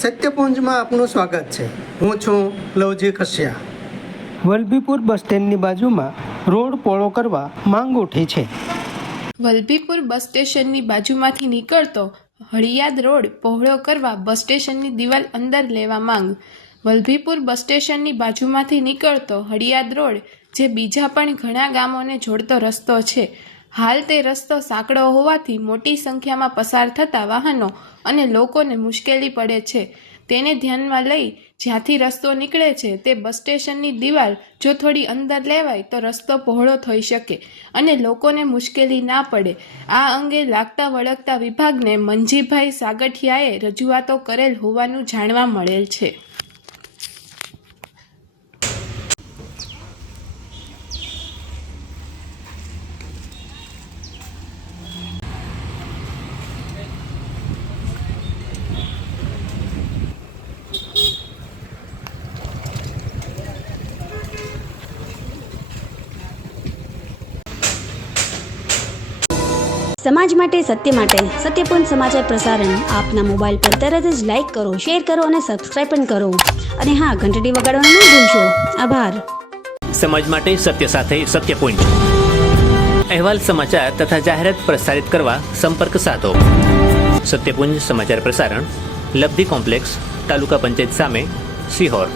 સત્યપુંજમાં આપનું સ્વાગત છે। હું છું લવજી કસિયા। વલભીપુર બસ સ્ટેન્ડની બાજુમાં રોડ પહોળો કરવા માંગ ઉઠી છે। વલભીપુર બસ સ્ટેશનની બાજુમાંથી નીકળતો હળિયાદ રોડ પહોળો કરવા બસ સ્ટેશનની દિવાલ અંદર લેવા માંગ। વલભીપુર બસ સ્ટેશનની બાજુમાંથી નીકળતો હળિયાદ રોડ જે બીજા પણ ઘણા ગામોને જોડતો રસ્તો છે, હાલ તે રસ્તો સાંકડો હોવાથી મોટી સંખ્યામાં પસાર થતા વાહનો અને લોકોને મુશ્કેલી પડે છે। તેને ધ્યાનમાં લઈ જ્યાંથી રસ્તો નીકળે છે તે બસ સ્ટેશનની દિવાલ જો થોડી અંદર લેવાય તો રસ્તો પહોળો થઈ શકે અને લોકોને મુશ્કેલી ના પડે। આ અંગે લાગતા વળગતા વિભાગને મંજીભાઈ સાગઠિયાએ રજૂઆતો કરેલ હોવાનું જાણવા મળેલ છે। સમાજ માટે સત્ય માટે સત્યપૂર્ણ સમાચાર પ્રસારણ આપના મોબાઈલ પર તરત જ લાઈક કરો, શેર કરો અને સબસ્ક્રાઇબ પણ કરો અને હા, ઘંટડી વગાડવાનું ન ભૂલશો। આભાર। સમાજ માટે સત્ય સાથે સત્યપુંજ અહેવાલ, સમાચાર તથા જાહેરાત પ્રસારિત કરવા સંપર્ક સાધો। સત્યપુંજ સમાચાર પ્રસારણ, લબ્ધિ કોમ્પ્લેક્સ, તાલુકા પંચાયત સામે, સિહોર।